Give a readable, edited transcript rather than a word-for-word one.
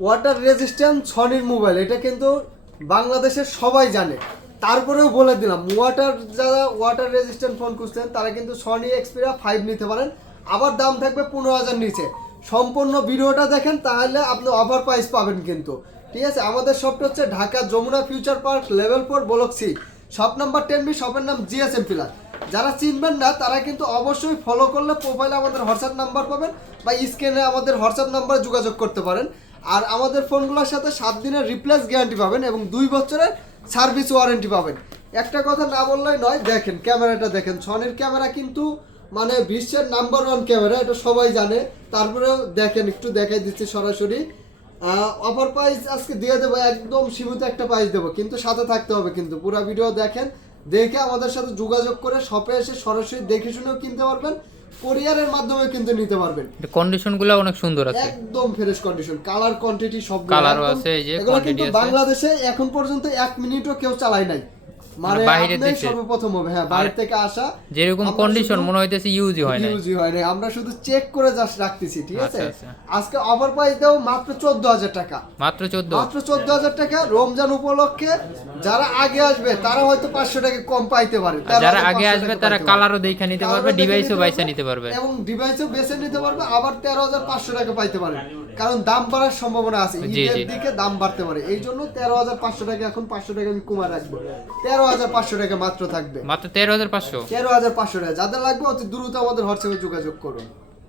Water resistant সনির mobile, এটা কিন্তু বাংলাদেশের সবাই জানে। তারপরেও বলে দিলাম, যারা ওয়াটার রেজিস্ট্যান্ট ফোন খুঁজছেন তারা কিন্তু সনি এক্সপিরিয়া 5 নিতে পারেন। আবার দাম থাকবে 15,000 নিচে। সম্পূর্ণ ভিডিওটা দেখেন, তাহলে আপনি অফার প্রাইস পাবেন কিন্তু। ঠিক আছে, আমাদের শপটা হচ্ছে Dhaka Jamuna future park level 4 block C, shop number 10B, শপের নাম জিএসএম পিলার। যারা চিনবেন না তারা কিন্তু অবশ্যই ফলো করলে প্রোফাইলে আমাদের হোয়াটসঅ্যাপ নাম্বার পাবেন, বা স্ক্রিনে আমাদের হোয়াটসঅ্যাপ নাম্বারে যোগাযোগ করতে পারেন। আর আমাদের ফোনগুলোর সাথে 7 দিনের রিপ্লেস গ্যারান্টি পাবেন এবং 2 বছরের সার্ভিস ওয়ারেন্টি পাবেন। একটা কথা না বললেই নয়, দেখেন ক্যামেরাটা দেখেন, সনির ক্যামেরা কিন্তু মানে বিশ্বের নাম্বার 1 ক্যামেরা, এটা সবাই জানে। তারপরেও দেখেন, একটু দেখাই দিচ্ছি সরাসরি। অফার প্রাইস আজকে দিয়ে দেবো, একদম সীমিত একটা প্রাইস দেবো, কিন্তু সাথে থাকতে হবে কিন্তু। পুরো ভিডিও দেখেন, দেখে আমাদের সাথে যোগাযোগ করে শপে এসে সরাসরি দেখে শুনেও কিনতে পারবেন, কোরিয়ারের মাধ্যমে কিন্তু নিতে পারবেন। কন্ডিশনগুলো অনেক সুন্দর আছে, একদম ফ্রেশ কন্ডিশন, কালার কোয়ান্টিটি সব কালারও আছে, এই যে এগুলো কিন্তু কোয়ান্টিটি আছে। বাংলাদেশে এখন পর্যন্ত 1 মিনিটও কেউ চালায় নাই, মানে বাইরের আপনি দেশে সর্বপ্রথম হবে। হ্যাঁ, বাইরে থেকে আসা, যেরকম কন্ডিশন মনে হইতেছে ইউজই হয় না, ইউজই হয় না, আমরা শুধু চেক করে জাস্ট রাখতেছি। ঠিক আছে, আচ্ছা। আজকে অফার প্রাইস দাও মাত্র 14,000 টাকা, মাত্র 14। মাত্র 14,000 টাকা রমজান উপলক্ষে। যারা আগে আসবে তারা হয়তো 500 টাকা কম পাইতে পারে, যারা আগে আসবে তারা কালারও দেখে নিতে পারবে, ডিভাইসও বাইসে নিতে পারবে, এবং ডিভাইসও বেছে নিতে পারবে। আবার 13,500 টাকা পাইতে পারে, কারণ দাম বাড়ার সম্ভাবনা আছে, ঈদের দিকে দাম বাড়তে পারে। এই জন্য 13,500 টাকা, এখন 500 টাকা আমি কমে রাখবো, 13,500 টাকা মাত্র থাকবে, মাত্র 13,500। 13,500 টাকা। যাদের লাগবে অতি দ্রুত আমাদের হোয়াটসঅ্যাপে যোগাযোগ করুন।